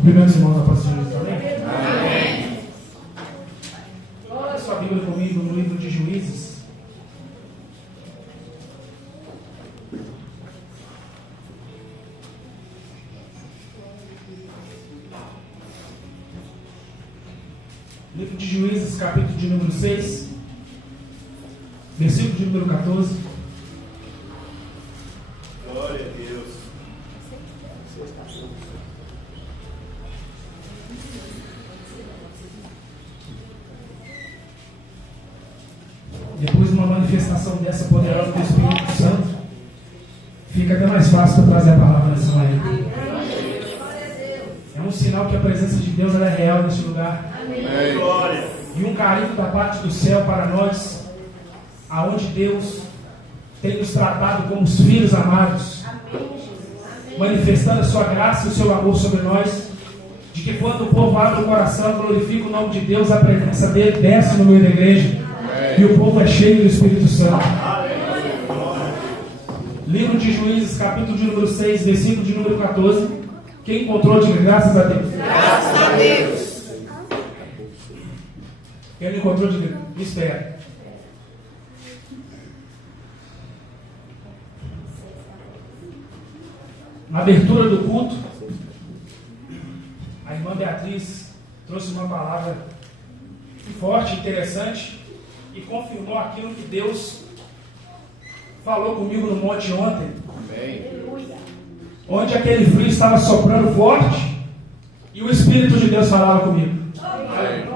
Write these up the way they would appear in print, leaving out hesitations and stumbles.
Cumprimento os irmãos da paz de Jesus também. Amém. Olha sua Bíblia comigo no livro de Juízes. Livro de Juízes, capítulo de número 6, versículo de número 14. Glória a Deus. Depois de uma manifestação dessa poderosa do Espírito Santo, fica até mais fácil para trazer a palavra nessa manhã. É um sinal que a presença de Deus ela é real neste lugar. Amém. Glória. E um carinho da parte do céu para nós, aonde Deus tem nos tratado como os filhos amados, manifestando a sua graça e o seu amor sobre nós, de que quando o povo abre o coração, glorifica o nome de Deus, a presença dele desce no meio da igreja. E o povo é cheio do Espírito Santo. Livro de Juízes, capítulo de número 6, versículo de número 14. Quem encontrou, diga graças a Deus. Graças a Deus. Quem não encontrou, diga espera. Na abertura do culto, a irmã Beatriz trouxe uma palavra forte, interessante, e confirmou aquilo que Deus falou comigo no monte ontem. Amém. Onde aquele frio estava soprando forte e o Espírito de Deus falava comigo. Amém.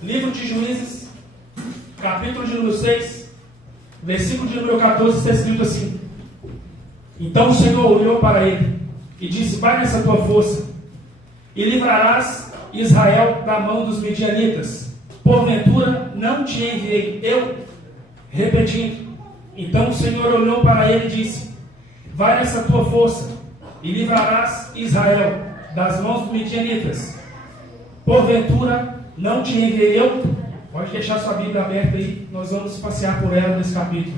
Livro de Juízes, capítulo de número 6, versículo de número 14, está escrito assim: Então o Senhor olhou para ele e disse: Vai nessa tua força e livrarás Israel da mão dos midianitas. Porventura não te enviei eu? Repetindo. Então o Senhor olhou para ele e disse: Vai nessa tua força e livrarás Israel das mãos dos midianitas. Porventura não te enviei eu? Pode deixar sua Bíblia aberta aí, nós vamos passear por ela nesse capítulo.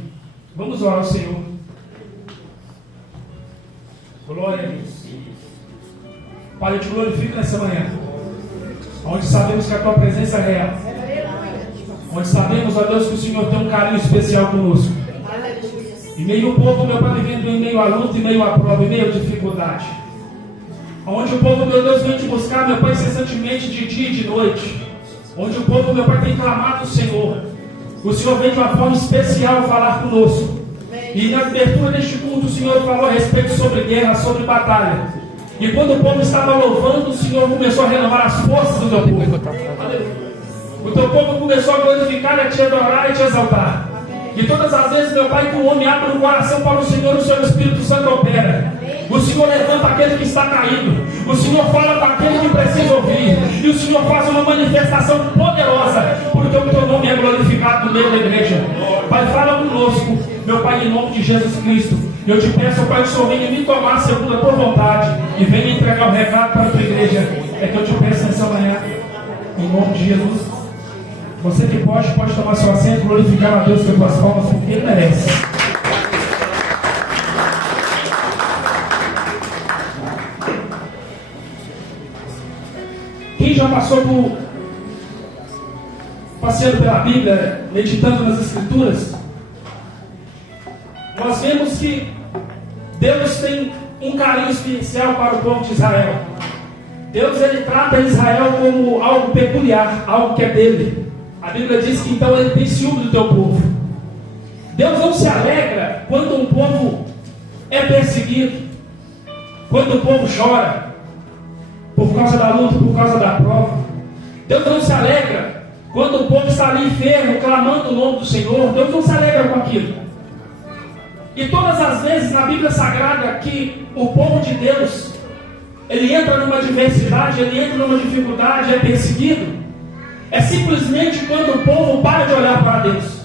Vamos orar ao Senhor. Glória a Deus. Pai, eu te glorifico nessa manhã, onde sabemos que a tua presença é real, onde sabemos, ó Deus, que o Senhor tem um carinho especial conosco. E meio o povo, meu Pai, vivendo em meio à luta, em meio à prova, em meio à dificuldade, onde o povo, meu Deus, vem te buscar, meu Pai, incessantemente de dia e de noite, onde o povo, meu Pai, tem clamado o Senhor. O Senhor vem de uma forma especial falar conosco. E na abertura deste culto o Senhor falou a respeito sobre guerra, sobre batalha. E quando o povo estava louvando, o Senhor começou a renovar as forças do teu povo. O teu povo começou a glorificar, a te adorar e te exaltar. E todas as vezes, meu Pai, que o homem abre o coração para o seu Espírito Santo opera. O Senhor levanta aquele que está caído. O Senhor fala daquele que precisa ouvir. E o Senhor faz uma manifestação poderosa, porque o teu nome é glorificado no meio da igreja. Pai, fala conosco, meu Pai, em nome de Jesus Cristo. Eu te peço, Pai, que o Senhor venha me tomar segundo a tua vontade e venha entregar o recado para a tua igreja. É que eu te peço nessa manhã, em nome de Jesus. Você que pode tomar seu assento, glorificar a Deus com as palmas, porque Ele merece. Quem já passou por passeando pela Bíblia, meditando nas Escrituras, nós vemos que Deus tem um carinho especial para o povo de Israel. Deus, ele trata Israel como algo peculiar, algo que é dele. A Bíblia diz que então ele tem ciúme do teu povo. Deus não se alegra quando um povo é perseguido, quando o povo chora por causa da luta, por causa da prova. Deus não se alegra quando o povo está ali enfermo, clamando o nome do Senhor. Deus não se alegra com aquilo. E todas as vezes na Bíblia Sagrada que o povo de Deus, ele entra numa adversidade, ele entra numa dificuldade, é perseguido, é simplesmente quando o povo para de olhar para Deus.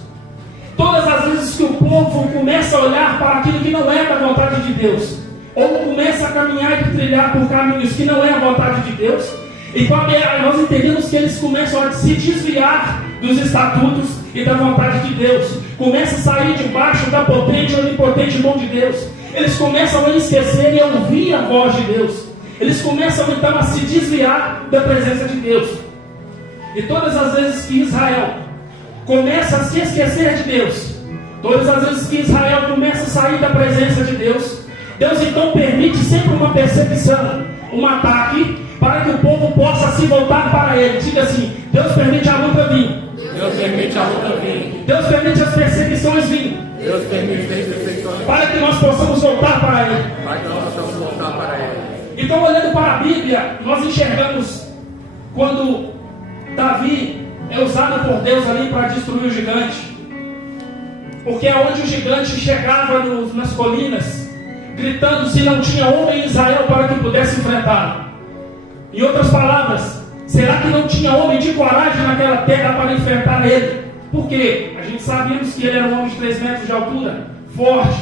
Todas as vezes que o povo começa a olhar para aquilo que não é da vontade de Deus, ou começa a caminhar e trilhar por caminhos que não é a vontade de Deus, então nós entendemos que eles começam a se desviar dos estatutos e da vontade de Deus, começam a sair debaixo da potente ou onipotente mão de Deus. Eles começam a esquecer e a ouvir ouvir a voz de Deus. Eles começam então a se desviar da presença de Deus. E todas as vezes que Israel começa a se esquecer de Deus, todas as vezes que Israel começa a sair da presença de Deus, Deus então permite sempre uma perseguição, um ataque, para que o povo possa se voltar para Ele. Diga assim: Deus permite a luta vir. Deus permite a luta vir. Deus permite as perseguições vir. Deus permite as perseguições para que nós possamos voltar para Ele. Para que nós possamos voltar para Ele. Então, olhando para a Bíblia, nós enxergamos quando Davi é usado por Deus ali para destruir o gigante. Porque é onde o gigante chegava nas colinas, gritando se não tinha homem em Israel para que pudesse enfrentá-lo. Em outras palavras, será que não tinha homem de coragem naquela terra para enfrentar ele? Por quê? A gente sabíamos que ele era um homem de 3 metros de altura, forte,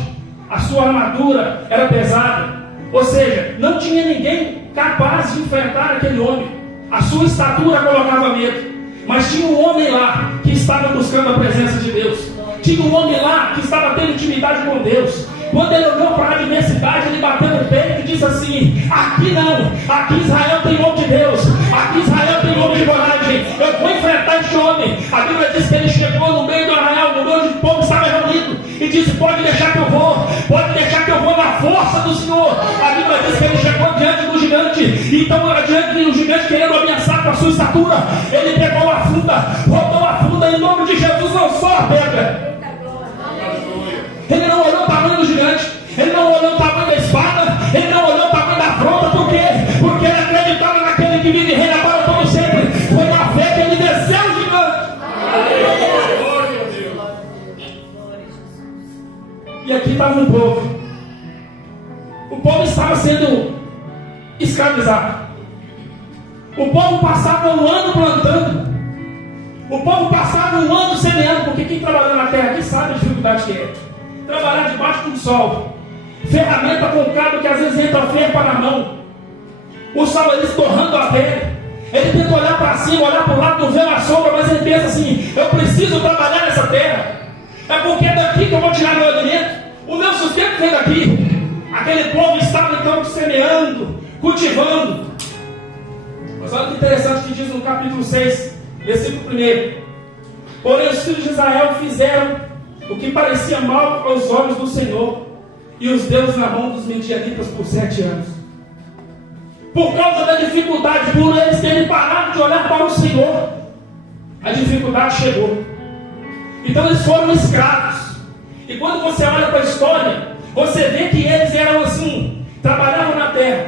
a sua armadura era pesada. Ou seja, não tinha ninguém capaz de enfrentar aquele homem. A sua estatura colocava medo. Mas tinha um homem lá que estava buscando a presença de Deus. Tinha um homem lá que estava tendo intimidade com Deus. Quando ele olhou para a adversidade, ele bateu no peito e disse assim: aqui não, aqui Israel tem homem de Deus, aqui Israel tem homem de coragem, eu vou enfrentar este homem. A Bíblia diz que ele chegou no meio do arraial, no meio onde o povo estava reunido, e disse: pode deixar que eu vou, pode deixar que eu vou na força do Senhor. A Bíblia diz que ele chegou diante do gigante, então diante do gigante querendo ameaçar com a sua estatura, ele pegou a funda, rodou a funda em nome de Jesus, não só a pedra. Ele não olhou o tamanho do gigante, ele não olhou o tamanho da espada, ele não olhou o tamanho da afronta. Por quê? Porque ele acreditava naquele que vive e reina para todo sempre. Foi na fé que ele desceu o gigante. E aqui estava um povo. O povo estava sendo escravizado. O povo passava um ano plantando. O povo passava um ano semeando. Porque quem trabalha na terra aqui sabe a dificuldade que é. Trabalhar debaixo do sol, ferramenta com cabo que às vezes entra ferro na mão, o sol ele estorrando a pele, ele tenta olhar para cima, olhar para o lado, não vê uma sombra, mas ele pensa assim: eu preciso trabalhar nessa terra, é porque é daqui que eu vou tirar meu alimento, o meu sustento vem daqui. Aquele povo estava então semeando, cultivando. Mas olha que interessante que diz no capítulo 6, versículo 1: porém os filhos de Israel fizeram o que parecia mal aos olhos do Senhor, e os deuses na mão dos midianitas por 7 anos. Por causa da dificuldade, por eles terem parado de olhar para o Senhor, a dificuldade chegou. Então eles foram escravos. E quando você olha para a história, você vê que eles eram assim, trabalhavam na terra.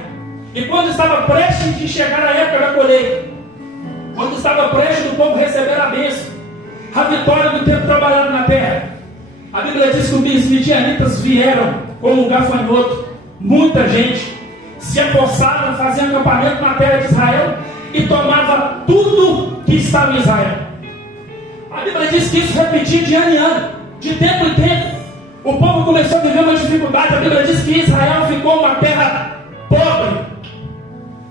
E quando estava prestes de chegar a época da colheita, quando estava prestes do povo receber a bênção, a vitória do tempo trabalhado na terra, a Bíblia diz que os midianitas vieram como um gafanhoto, muita gente, se apossaram, faziam acampamento na terra de Israel e tomava tudo que estava em Israel. A Bíblia diz que isso repetia de ano em ano, de tempo em tempo. O povo começou a viver uma dificuldade. A Bíblia diz que Israel ficou uma terra pobre,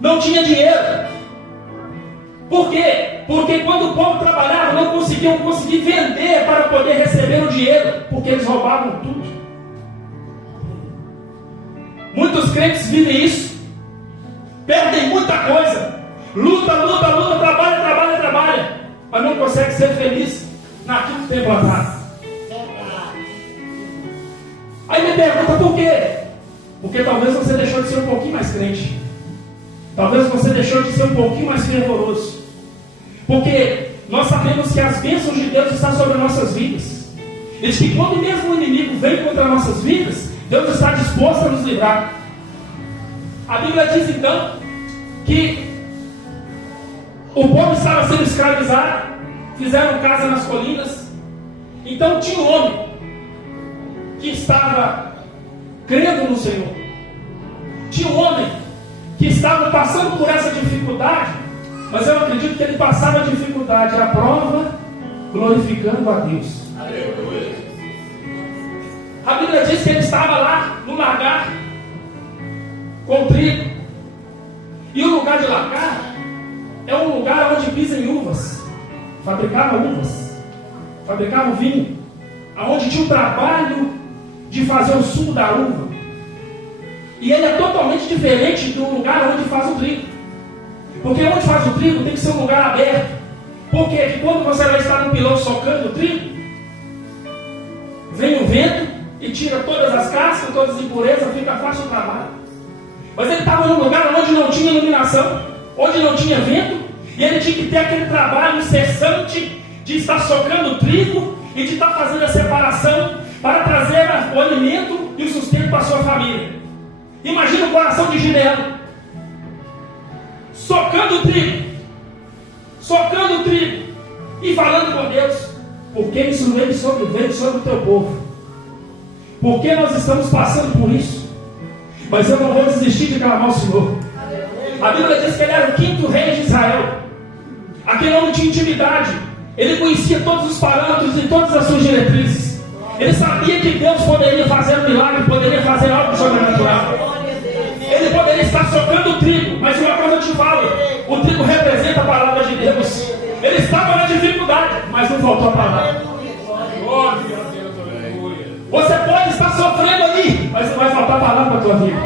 não tinha dinheiro. Por quê? Porque quando o povo trabalhava, não conseguiam vender para poder receber o dinheiro, porque eles roubavam tudo. Muitos crentes vivem isso, perdem muita coisa, luta, trabalha, mas não consegue ser feliz naquilo que tem plantado. Aí me pergunta por quê? Porque talvez você deixou de ser um pouquinho mais crente, talvez você deixou de ser um pouquinho mais fervoroso. Porque nós sabemos que as bênçãos de Deus estão sobre nossas vidas. E que quando mesmo o inimigo vem contra nossas vidas, Deus está disposto a nos livrar. A Bíblia diz então que o povo estava sendo escravizado, fizeram casa nas colinas. Então tinha um homem que estava crendo no Senhor. Tinha um homem que estava passando por essa dificuldade, mas eu acredito que ele passava a dificuldade, a prova, glorificando a Deus. Aleluia. A Bíblia diz que ele estava lá no lagar com trigo. E o lugar de lagar é um lugar onde pisam uvas, fabricavam vinho, aonde tinha o trabalho de fazer o sumo da uva. E ele é totalmente diferente do lugar onde faz o trigo. Porque onde faz o trigo tem que ser um lugar aberto. Por quê? Porque quando você vai estar no pilão socando o trigo, vem o vento e tira todas as cascas, todas as impurezas, fica fácil o trabalho. Mas ele estava num lugar onde não tinha iluminação, onde não tinha vento, e ele tinha que ter aquele trabalho incessante de estar socando o trigo e de estar fazendo a separação para trazer o alimento e o sustento para a sua família. Imagina o coração de Gideão, socando o trigo e falando com Deus: por que isso veio sobre o teu povo? Por que nós estamos passando por isso? Mas eu não vou desistir de clamar ao Senhor. A Bíblia diz que ele era o 5º rei de Israel. Aquele homem tinha intimidade. Ele conhecia todos os parâmetros e todas as suas diretrizes. Ele sabia que Deus poderia fazer um milagre, poderia fazer algo sobrenatural. Ele poderia estar socando o trigo, mas uma coisa eu te falo: o trigo representa a palavra de Deus. Ele estava na dificuldade, mas não faltou a palavra. Você pode estar sofrendo ali, mas não vai faltar a palavra para a tua vida.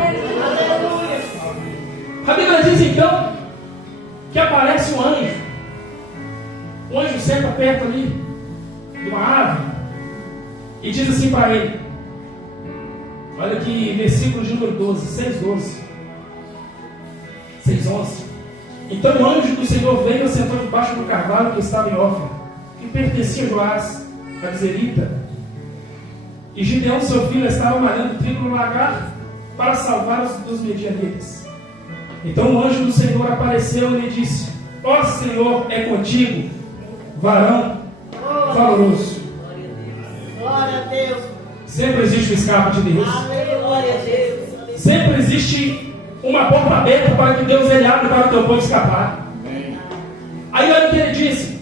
A Bíblia diz então que aparece um anjo. O anjo senta perto ali de uma árvore e diz assim para ele. Olha aqui, versículo de número 12, 6:12, 6:11. Então o anjo do Senhor veio e sentou debaixo do carvalho que estava em Ofra, que pertencia a Joás, a Zerita. E Gideão, seu filho, estava malhando trigo no lagar para salvar os dos medianitas. Então o anjo do Senhor apareceu e lhe disse: ó Senhor, é contigo, varão valoroso. Glória a Deus. Sempre existe o escape de Deus. Glória a Deus. Sempre existe uma porta aberta para que Deus ele abra para o teu povo escapar. Aí olha o que ele disse.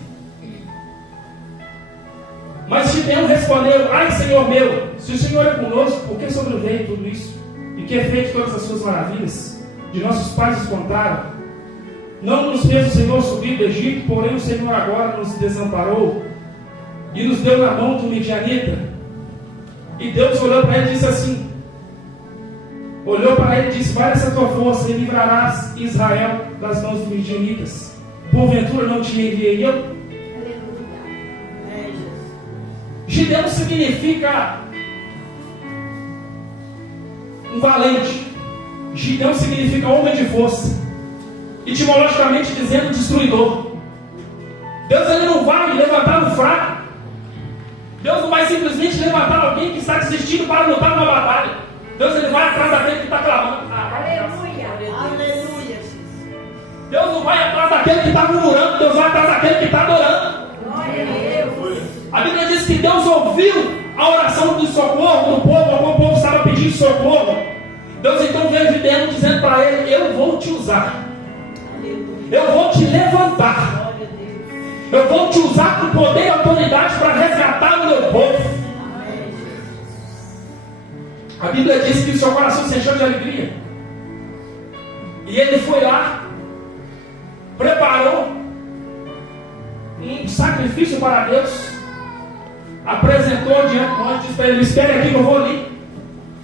Mas Gideão respondeu: ai Senhor meu, se o Senhor é conosco, por que sobreveio tudo isso? E que é feito todas as suas maravilhas? De nossos pais nos contaram. Não nos fez o Senhor subir do Egito, porém o Senhor agora nos desamparou e nos deu na mão do midianita. E Deus olhou para ele e disse assim: olhou para ele e disse: vai essa tua força e livrarás Israel das mãos dos midianitas. Porventura não te enviei eu? Gideão significa um valente. Gideão significa homem de força. Etimologicamente dizendo, destruidor. Deus ele não vai levantar um fraco. Deus não vai simplesmente levantar alguém que está desistindo para lutar numa batalha. Deus ele vai atrás daquele que está clamando. Aleluia. Aleluia. Deus não vai atrás daquele que está murmurando. Deus vai atrás daquele que está adorando. Glória a Deus. A Bíblia diz que Deus ouviu a oração do socorro do povo. O povo estava pedindo socorro. Deus então veio Gideão dizendo para ele: eu vou te usar. Eu vou te levantar. Eu vou te usar com poder e autoridade para resgatar o meu povo. A Bíblia diz que o seu coração se encheu de alegria. E ele foi lá, preparou um sacrifício para Deus, apresentou diante do anjo, disse para ele: espere aqui que eu vou ali.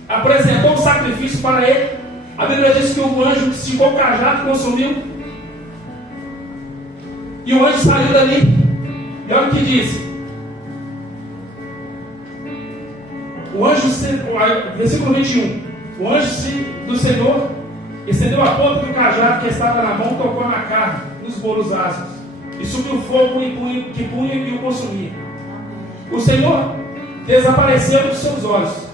Apresentou um sacrifício para ele. A Bíblia diz que o anjo ficou cajado, consumiu. E o anjo saiu dali. E olha o que diz. O anjo, versículo 21. O anjo do Senhor estendeu a ponta do cajado que estava na mão, tocou na carne, nos bolos asas, e subiu fogo que punha e o consumia. O Senhor desapareceu dos seus olhos.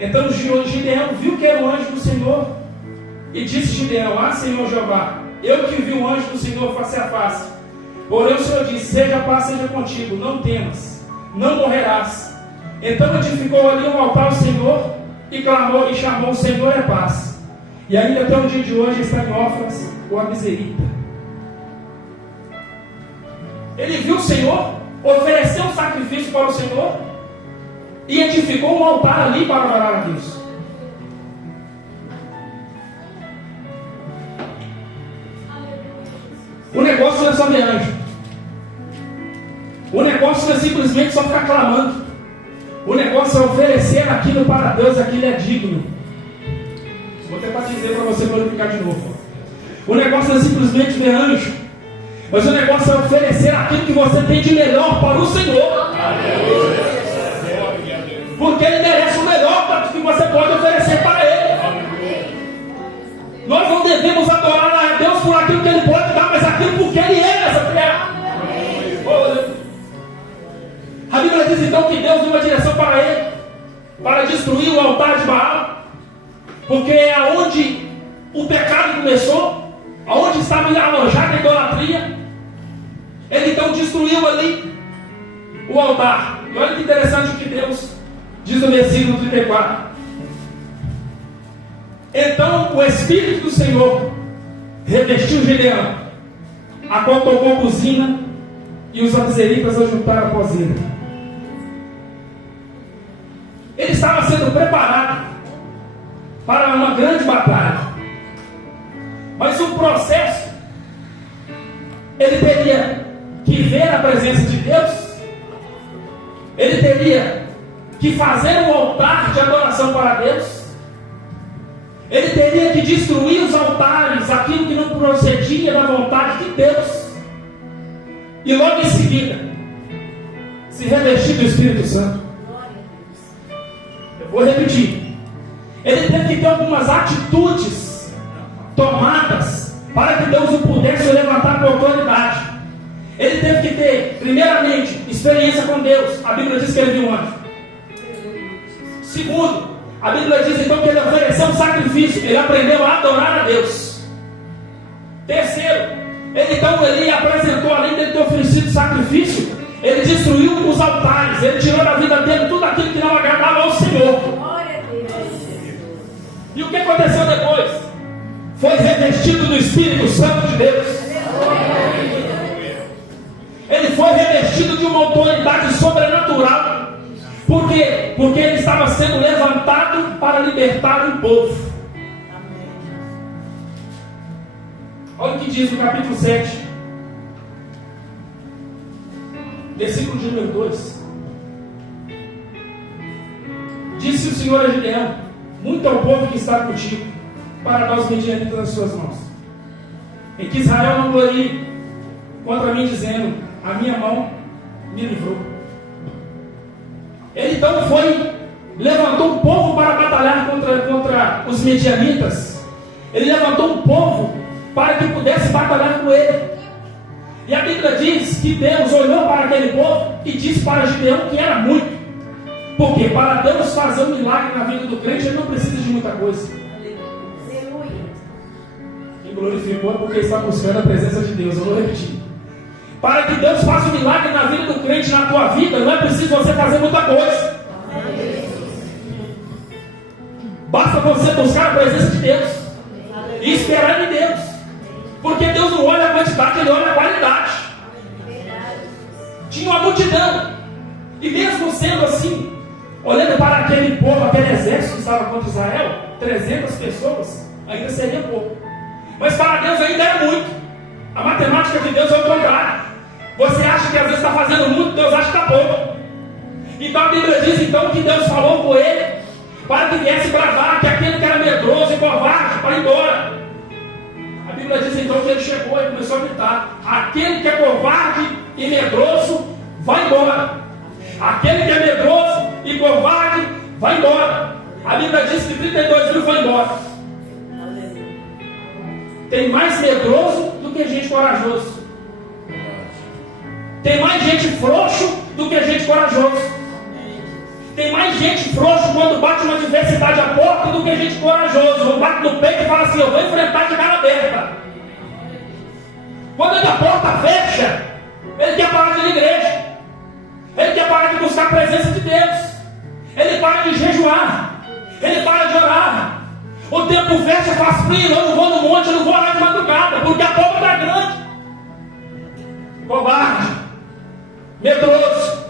Então Gideão viu que era o anjo do Senhor e disse Gideão: ah Senhor Jeová, eu que vi o anjo do Senhor face a face. Porém o Senhor disse: seja a paz seja contigo, não temas, não morrerás. Então edificou ali um altar ao Senhor e clamou e chamou: o Senhor é paz. E ainda até o dia de hoje está em Ofras o Abizerita. Ele viu o Senhor, ofereceu um sacrifício para o Senhor e edificou um altar ali para adorar a Deus. O negócio não é só ver anjo. O negócio não é simplesmente só ficar clamando. O negócio é oferecer aquilo para Deus, aquilo é digno. Vou tentar dizer para você glorificar de novo. O negócio não é simplesmente ver anjo, mas o negócio é oferecer aquilo que você tem de melhor para o Senhor. Porque Ele merece o melhor para que você pode oferecer para Ele. Nós não devemos adorar a Deus por aquilo que Ele pode dar, mas aquilo porque Ele é nessa terra. A Bíblia diz então que Deus deu uma direção para Ele, para destruir o altar de Baal, porque é aonde o pecado começou, aonde estava alojada a idolatria. Ele então destruiu ali o altar. E olha que interessante o que Deus diz no versículo 34. Então o Espírito do Senhor revestiu Gideão, a qual tocou buzina, e os abzeritas ajuntaram após ele. Ele estava sendo preparado para uma grande batalha, mas o processo, ele teria que ver a presença de Deus, ele teria que fazer um altar de adoração para Deus, ele teria que destruir os altares, aquilo que não procedia da vontade de Deus, e logo em seguida se revestir do Espírito Santo. Eu vou repetir. Ele teve que ter algumas atitudes tomadas para que Deus o pudesse levantar com autoridade. Ele teve que ter, primeiramente, experiência com Deus. A Bíblia diz que ele viu um anjo. Segundo, a Bíblia diz então que ele ofereceu um sacrifício. Ele aprendeu a adorar a Deus. Terceiro, ele apresentou, além de ele ter oferecido sacrifício, ele destruiu os altares. Ele tirou da vida dele tudo aquilo que não agradava ao Senhor. E o que aconteceu depois? Foi revestido do Espírito Santo de Deus. Ele foi revestido de uma autoridade sobrenatural. Por quê? Porque ele estava sendo levantado para libertar um povo. Olha o que diz no capítulo 7, versículo de número 2. Disse o Senhor a Gideão: muito ao povo que está contigo, para nós mediante nas suas mãos, em que Israel não glorie contra mim, dizendo: a minha mão me livrou. Ele então levantou um povo para batalhar contra os medianitas. Ele levantou um povo para que pudesse batalhar com ele. E a Bíblia diz que Deus olhou para aquele povo e disse para Gideão que era muito. Porque para Deus fazer um milagre na vida do crente, ele não precisa de muita coisa. Quem glorificou é porque está buscando a presença de Deus. Eu vou repetir. Para que Deus faça um milagre na vida do crente, na tua vida, não é preciso você fazer muita coisa. Basta você buscar a presença de Deus e esperar em Deus. Porque Deus não olha a quantidade, Ele olha a qualidade. Tinha uma multidão, e mesmo sendo assim, olhando para aquele povo, aquele exército que estava contra Israel, 300 pessoas, ainda seria pouco. Mas para Deus ainda era muito. A matemática de Deus é o contrário. Você acha que às vezes está fazendo muito, Deus acha que está pouco. Então a Bíblia diz então que Deus falou com ele para que viesse bradar que aquele que era medroso e covarde para ir embora. A Bíblia diz então que ele chegou e começou a gritar: aquele que é covarde e medroso, vai embora. Aquele que é medroso e covarde, vai embora. A Bíblia diz que 32 mil foi embora. Tem mais medroso do que gente corajoso. Tem mais gente frouxo do que gente corajoso. Tem mais gente frouxo quando bate uma adversidade à porta do que gente corajoso. Bate no peito e fala assim: eu vou enfrentar de cara aberta. Quando a porta fecha, ele quer parar de ir à igreja. Ele quer parar de buscar a presença de Deus. Ele para de jejuar. Ele para de orar. O tempo fecha, faz frio. Eu não vou no monte, eu não vou orar de madrugada, porque a porta está grande. Covarde, medroso.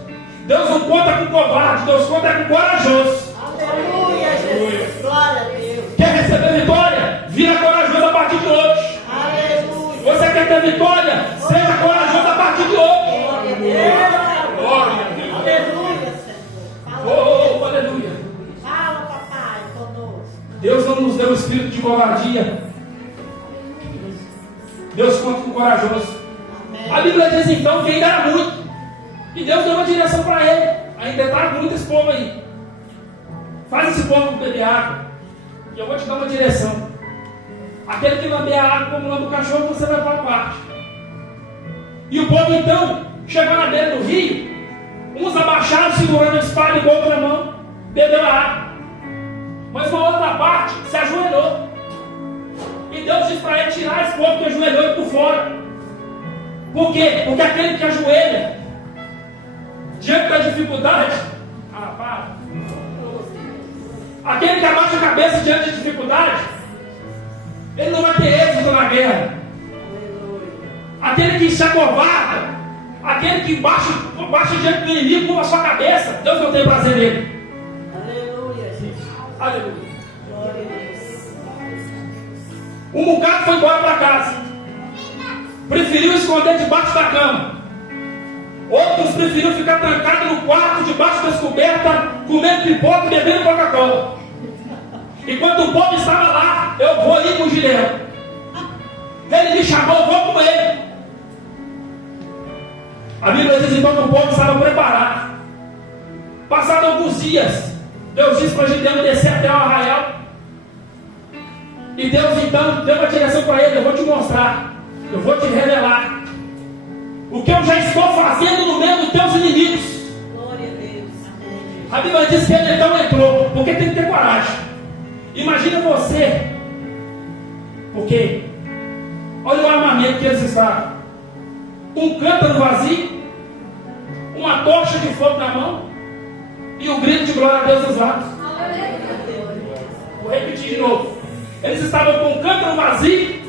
Deus não conta com covarde, Deus conta com corajoso. Aleluia, Jesus. Glória a Deus. Quer receber vitória? Vira corajoso a partir de hoje. Aleluia. Você quer ter vitória? Seja corajoso a partir de hoje. Glória a Deus. Glória a Deus. Aleluia, Senhor. Oh, aleluia. Fala, papai, conosco. Deus não nos deu o espírito de covardia. Deus conta com o corajoso. A Bíblia diz então que ainda era muito. E Deus deu uma direção para ele. Ainda está muito esse povo aí. Faz esse povo beber água. E eu vou te dar uma direção. Aquele que lamber a água como lambe o cachorro, você vai para a parte. E o povo então chegou na beira do rio. Uns abaixaram, segurando a espada e com a outra mão, bebeu a água. Mas uma outra parte se ajoelhou. E Deus disse para ele tirar esse povo que ajoelhou e por fora. Por quê? Porque aquele que ajoelha diante da dificuldade, aquele que abaixa a cabeça diante da dificuldade, ele não vai ter êxito na guerra. Aquele que se acovarda, aquele que baixa diante do inimigo com a sua cabeça, Deus não tem prazer nele. Aleluia, Jesus. Aleluia. Glória a Deus. Um bocado foi embora para casa. Preferiu esconder debaixo da cama. Outros preferiram ficar trancados no quarto, debaixo das cobertas, comendo pipoca e bebendo Coca-Cola. Enquanto o povo estava lá, eu vou ali com o Gideão. Ele me chamou, eu vou com ele. A Bíblia diz então que o povo estava preparado. Passados alguns dias, Deus disse para Gideão descer até o arraial. E Deus então deu uma direção para ele: eu vou te mostrar, eu vou te revelar o que eu já estou fazendo no meio dos teus inimigos. Glória a Deus. A Bíblia diz que ele então entrou, porque tem que ter coragem. Imagina você, porque olha o armamento que eles estavam: um cântaro vazio, uma tocha de fogo na mão e um grito de glória a Deus nos lábios. Vou repetir de novo. Eles estavam com um cântaro vazio,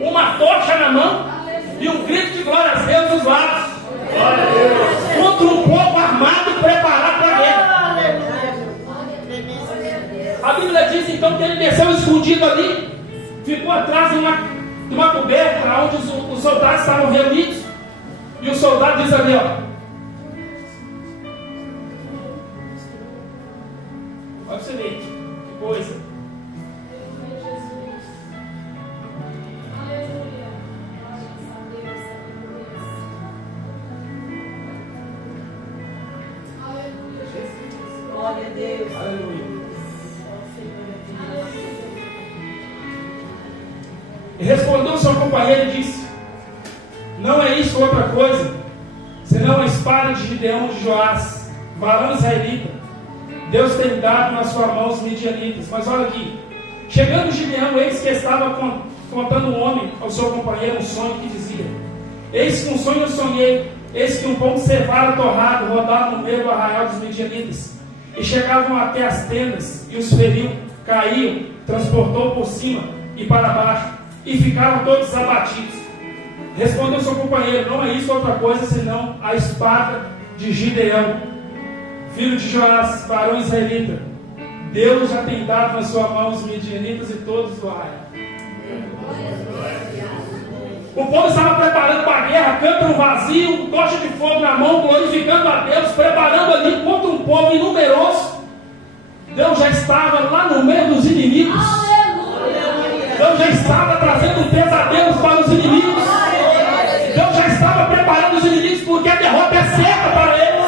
uma tocha na mão e um grito de glória a Deus nos lábios. Contra um povo armado e preparado para a guerra. A Bíblia diz então que ele desceu escondido ali, ficou atrás de uma coberta onde os soldados estavam reunidos. E o soldado diz ali, ó: olha pra você ver que coisa. Glória a Deus. Aleluia. E respondeu o seu companheiro e disse: não é isso outra coisa, senão a espada de Gideão de Joás, varão israelita. Deus tem dado na sua mão os midianitas. Mas olha aqui, chegando Gideão, eis que estava contando um homem ao seu companheiro um sonho que dizia: eis que um sonho eu sonhei, eis que um pão de cevada torrado rodava no meio do arraial dos midianitas, e chegavam até as tendas, e os feriu, caíam, transportou por cima e para baixo, e ficaram todos abatidos. Respondeu seu companheiro: não é isso outra coisa, senão a espada de Gideão, filho de Joás, varão israelita. Deus já tem dado na sua mão os midianitas e todos do arraial. O povo estava preparando para a guerra, cântaro vazio, tocha de fogo na mão, glorificando a Deus, preparando ali contra um povo inumeroso. Deus já estava lá no meio dos inimigos. Deus já estava trazendo pesadelos para os inimigos. Deus já estava preparando os inimigos, porque a derrota é certa para eles.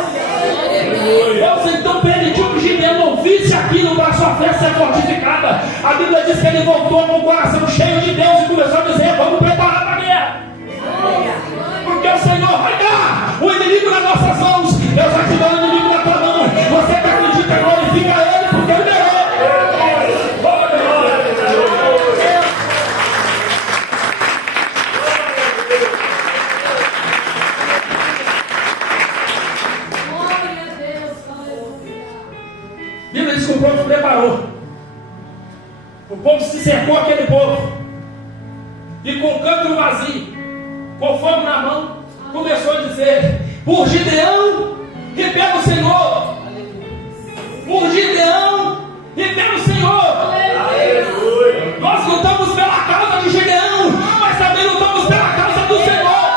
Deus então permitiu que Gideão ouvisse aquilo para a sua fé ser fortificada. A Bíblia diz que ele voltou com o coração cheio de Deus e começou a dizer: vamos preparar para a guerra, porque o Senhor vai dar o inimigo nas nossas mãos. Deus vai te dar o inimigo na tua mão. Você que acredita, glorifica Ele, porque Ele ganhou. A Bíblia diz que o povo preparou. O povo se cercou aquele povo. E com o cântaro vazio, com fogo na mão, começou a dizer: por Gideão e pelo Senhor. Por Gideão e pelo Senhor. Aleluia. Nós lutamos pela causa de Gideão, mas também lutamos pela causa do Senhor.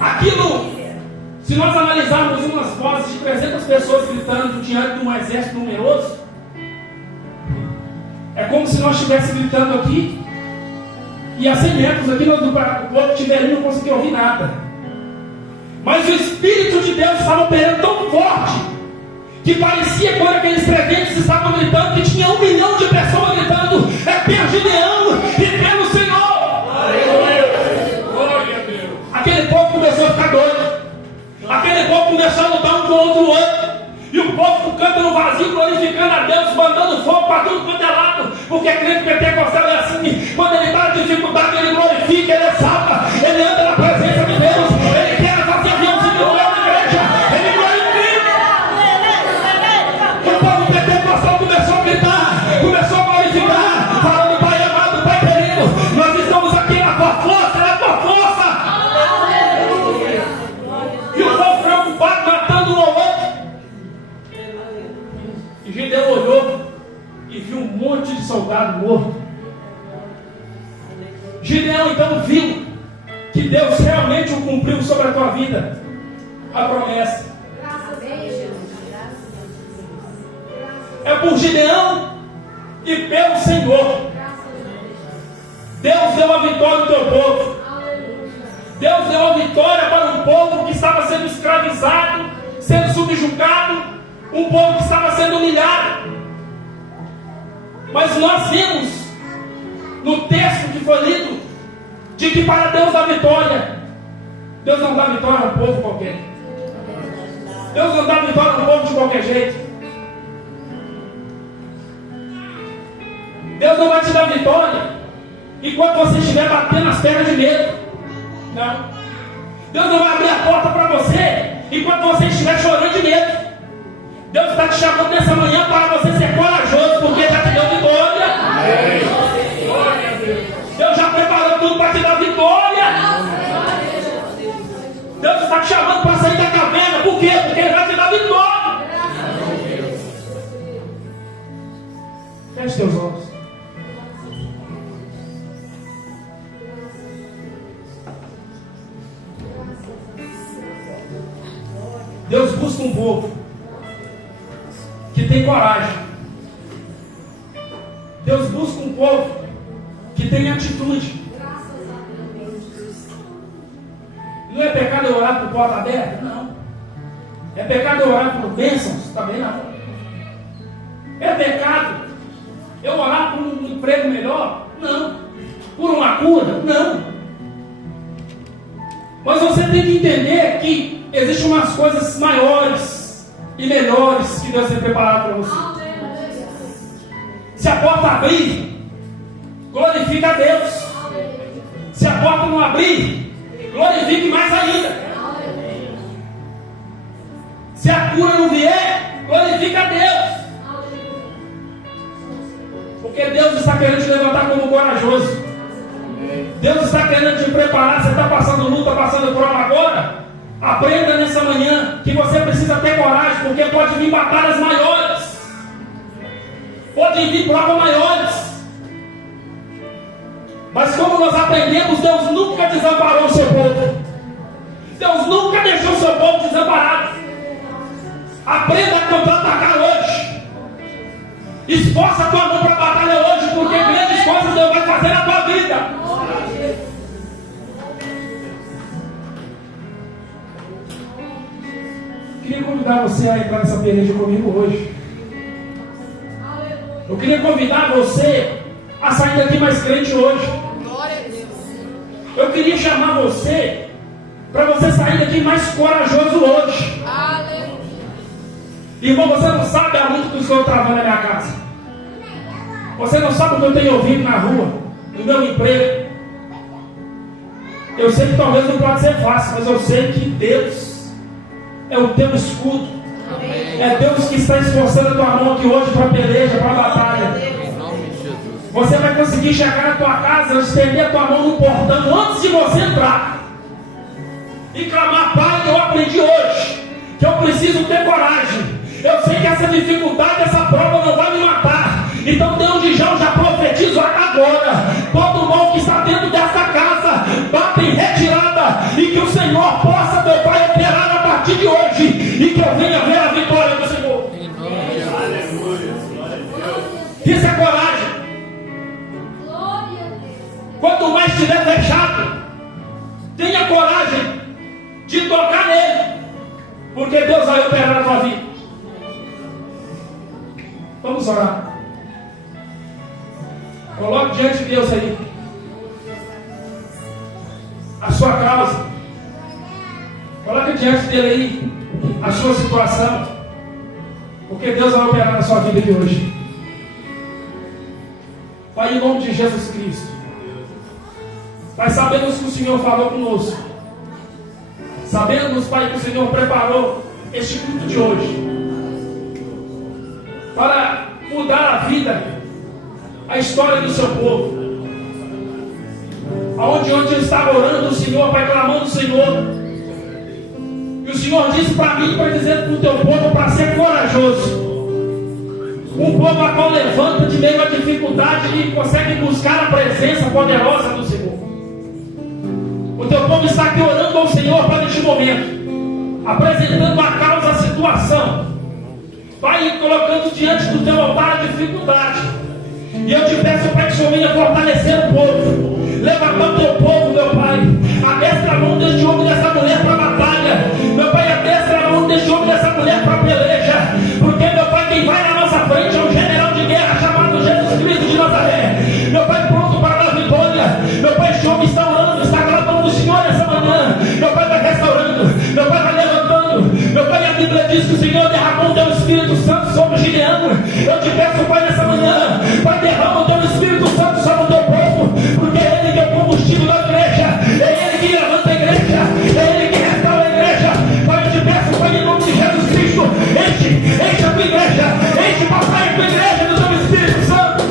Aquilo, se nós analisarmos umas vozes de 300 pessoas gritando diante de um exército numeroso, É como se nós estivéssemos gritando aqui e a 100 metros aqui, o outro estiver ali, não conseguia ouvir nada. Mas o Espírito de Deus estava operando tão forte que parecia que quando aqueles presentes estavam gritando, que tinha 1 milhão de pessoas gritando: é pelo Gideão e pelo Senhor. Glória a Deus. Aquele povo começou a ficar doido. Aquele povo começou a lutar um com o outro. E o povo ficando no vazio, glorificando a Deus, mandando fogo para tudo quanto é lado. Porque crente pentecostal é assim: quando ele está em dificuldade, ele glorifica, ele exalta, ele anda na presença de Deus, ele quer fazer aviãozinho no meio da igreja, ele glorifica. O povo pentecostal começou a gritar, começou a glorificar, falando: Pai amado, Pai querido, nós estamos aqui na tua força, na tua força. E o povo preocupado, matando um ao outro. E Gideão olhou e viu um monte de soldado morto. Gideão então viu que Deus realmente o cumpriu sobre a tua vida, a promessa. É por Gideão e pelo Senhor. Deus deu a vitória ao teu povo. Deus deu a vitória para um povo que estava sendo escravizado, sendo subjugado, um povo que estava sendo humilhado. Mas nós vimos no texto que foi lido de que para Deus dar vitória, Deus não dá vitória a um povo qualquer. Deus não dá vitória a um povo de qualquer jeito. Deus não vai te dar vitória enquanto você estiver batendo as pernas de medo. Não. Deus não vai abrir a porta para você enquanto você estiver chorando de medo. Deus está te chamando nessa manhã para você ser corajoso, porque já te deu vitória. Deus já preparou tudo para te dar vitória. Deus está te chamando para sair da caverna. Por quê? Porque Ele vai te dar vitória. Feche teus olhos. Deus busca um povo que tem coragem. Deus busca um povo que tem atitude. Não é pecado eu orar por porta aberta? Não. É pecado eu orar por bênçãos? Também não. É pecado eu orar por um emprego melhor? Não. Por uma cura? Não. Mas você tem que entender que existem umas coisas maiores e melhores que Deus tem preparado para você. Se a porta abrir, glorifica a Deus. Se a porta não abrir, glorifique mais ainda. Se a cura não vier, glorifica a Deus. Porque Deus está querendo te levantar como corajoso. Deus está querendo te preparar. Você está passando luta, passando prova agora? Aprenda nessa manhã que você precisa ter coragem, porque pode vir batalhas maiores, pode vir provas maiores. Mas como nós aprendemos, Deus nunca desamparou o seu povo. Deus nunca deixou o seu povo desamparado. Aprenda a contra-atacar hoje. Esforça a tua mão para a batalha hoje, porque grandes coisas Deus vai fazer na tua vida. Eu queria convidar você a entrar nessa peleja comigo hoje. Eu queria convidar você a sair daqui mais crente hoje. Eu queria chamar você para você sair daqui mais corajoso hoje. Irmão, você não sabe a luta que eu estou travando na minha casa. Você não sabe o que eu tenho ouvido na rua, no meu emprego. Eu sei que talvez não pode ser fácil, mas eu sei que Deus é o teu escudo. Amém. É Deus que está esforçando a tua mão aqui hoje para a peleja, para a batalha. Você vai conseguir chegar na tua casa, estender a tua mão no portão antes de você entrar e clamar: Pai, eu aprendi hoje que eu preciso ter coragem. Eu sei que essa dificuldade, essa prova não vai me matar. Então Deus de já profetizo agora: todo mal que está dentro dessa casa, bata em retirada, e que o Senhor possa, meu Pai, operar a partir de hoje, e que eu venha ver a vitória do Senhor. Isso é coragem. Porque Deus vai operar na tua vida. Vamos orar. Coloque diante de Deus aí a sua causa. Coloque diante dele aí a sua situação. Porque Deus vai operar na sua vida de hoje. Pai, em nome de Jesus Cristo. Pai, sabemos que o Senhor falou conosco. Sabemos, Pai, que o Senhor preparou este culto de hoje para mudar a vida, a história do seu povo. Onde eu estava orando o Senhor, Pai, clamando o Senhor. E o Senhor disse para mim, para dizer para o teu povo, para ser corajoso. Um povo a qual levanta de meio à dificuldade e consegue buscar a presença poderosa do Senhor. O teu povo está aqui orando ao Senhor para este momento, apresentando a causa, a situação. Vai colocando diante do teu altar a dificuldade. E eu te peço, Pai, que o Senhor venha fortalecer o povo, levantar o teu povo, meu Pai. Adestra a mão deste homem e dessa mulher para a batalha. Meu Pai, adestra a mão deste homem e dessa mulher para a peleja. Porque, meu Pai, quem vai na nossa frente é um general de guerra chamado Jesus Cristo de Nazaré. Meu Pai, pronto para dar vitória. Meu Pai, este homem está orando, está clamando o Senhor nessa manhã. Meu Pai, vai restaurando. Meu Pai, vai levantando. Meu Pai, a Bíblia diz que o Senhor derramou o teu Espírito Santo sobre o Gideão. Eu te peço, Pai, nessa manhã, Pai, derrama o teu Espírito Santo sobre o teu povo, porque é Ele que é o combustível da igreja, é Ele que levanta a igreja, é Ele que restaura a igreja. Pai, eu te peço, Pai, em nome de Jesus Cristo, enche a tua igreja, enche, papai, a tua igreja do teu Espírito Santo.